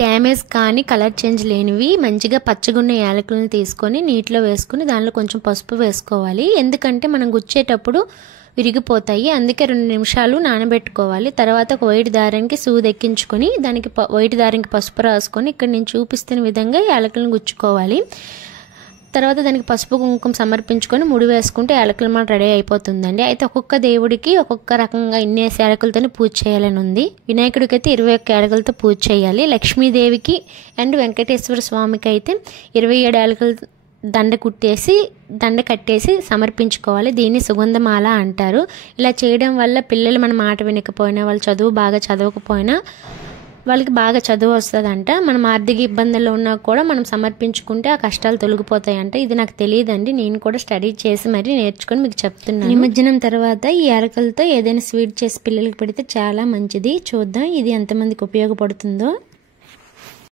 Damage కానీ colour change లేనివి మంచిగా పచ్చగున్న యాలకులను తీసుకొని నీటిలో వేసుకుని దానిలో కొంచెం పసుపు వేసుకోవాలి. ఎందుకంటే మనం గుచ్చేటప్పుడు విరిగిపోతాయి, అందుకే 2 నిమిషాలు నానబెట్టుకోవాలి. తర్వాత ఒక వైట్ దారానికి సూది ఎక్కించుకొని దానికి వైట్ దారానికి పసుపు రాసుకొని ఇక్కడ నేను చూపిస్తున్న విధంగా యాలకులను గుచ్చుకోవాలి. తర్వాత దానికి పసుపు కుంకుమ సమర్పించుకొని ముడి వేసుకుంటే యాలకుల మాల రెడీ అయిపోతుందండి. అయితే ఒక్కొక్క దేవుడికి ఒక్కొక్క రకంగా ఇన్ని యాలకులతో పూజ చేయాలని ఉంది. వినాయకుడికి అయితే 21 యాలకులతో పూజ చేయాలి. లక్ష్మీదేవికి అండ్ వెంకటేశ్వర స్వామికి అయితే 27 యాలకుల దండ కట్టేసి సమర్పించుకోవాలి. దీన్ని సుగంధమాల అంటారు. ఇలా చేయడం వల్ల పిల్లలు మన మాట వినకపోయినా, వాళ్ళు చదువు బాగా చదవకపోయినా వాళ్ళకి బాగా చదువు వస్తుందంట. మనం ఆర్థిక ఇబ్బందుల్లో ఉన్నా కూడా మనం సమర్పించుకుంటే ఆ కష్టాలు తొలగిపోతాయంట. ఇది నాకు తెలియదండి, నేను కూడా స్టడీ చేసి మరీ నేర్చుకొని మీకు చెప్తున్నాను. నిమజ్జనం తర్వాత ఈ యాలకులతో ఏదైనా స్వీట్ చేసి పిల్లలకి పెడితే చాలా మంచిది. చూద్దాం ఇది ఎంతమందికి ఉపయోగపడుతుందో.